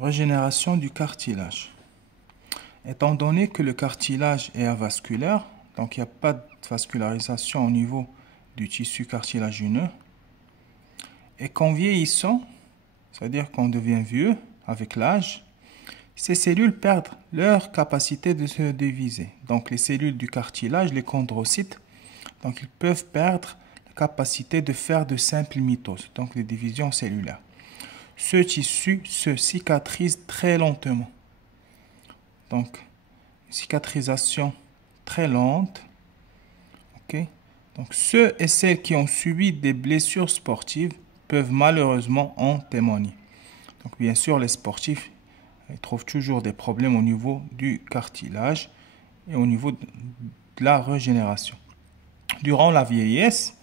Régénération du cartilage. Étant donné que le cartilage est avasculaire, donc il n'y a pas de vascularisation au niveau du tissu cartilagineux, et qu'en vieillissant, c'est-à-dire qu'on devient vieux avec l'âge, ces cellules perdent leur capacité de se diviser. Donc les cellules du cartilage, les chondrocytes, donc ils peuvent perdre la capacité de faire de simples mitoses, donc les divisions cellulaires. Ce tissu se cicatrise très lentement. Donc, cicatrisation très lente. Okay? Donc, ceux et celles qui ont subi des blessures sportives peuvent malheureusement en témoigner. Donc, bien sûr, les sportifs ils trouvent toujours des problèmes au niveau du cartilage et au niveau de la régénération. Durant la vieillesse,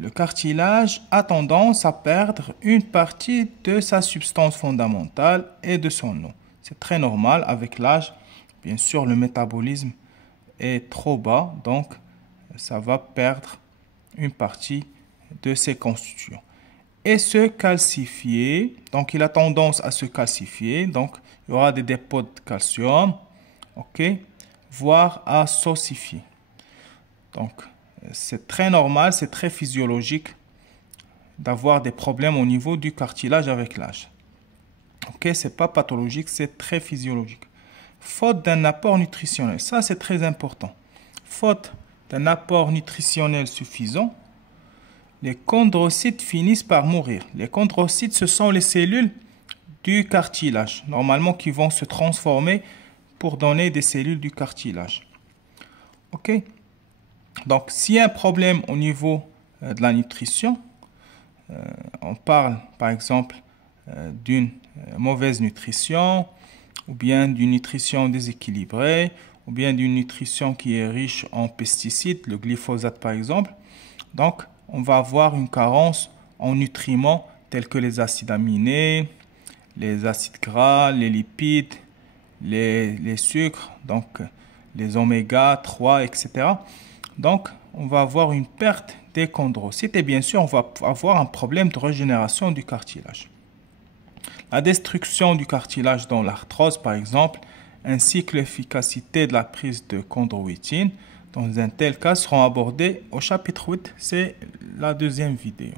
le cartilage a tendance à perdre une partie de sa substance fondamentale et de son eau. C'est très normal avec l'âge. Bien sûr, le métabolisme est trop bas, donc ça va perdre une partie de ses constituants. Et se calcifier, donc il a tendance à se calcifier, donc il y aura des dépôts de calcium, voire à s'ossifier. Donc, c'est très normal, c'est très physiologique d'avoir des problèmes au niveau du cartilage avec l'âge. C'est pas pathologique, c'est très physiologique. Faute d'un apport nutritionnel, ça c'est très important. Faute d'un apport nutritionnel suffisant, les chondrocytes finissent par mourir. Les chondrocytes, ce sont les cellules du cartilage, normalement qui vont se transformer pour donner des cellules du cartilage. Donc, s'il y a un problème au niveau de la nutrition, on parle par exemple d'une mauvaise nutrition, ou bien d'une nutrition déséquilibrée, ou bien d'une nutrition qui est riche en pesticides, le glyphosate par exemple. Donc, on va avoir une carence en nutriments tels que les acides aminés, les acides gras, les lipides, les sucres, donc les oméga 3, etc. Donc, on va avoir une perte des chondrocytes et bien sûr, on va avoir un problème de régénération du cartilage. La destruction du cartilage dans l'arthrose, par exemple, ainsi que l'efficacité de la prise de chondroïtine, dans un tel cas, seront abordés au chapitre 8. C'est la deuxième vidéo.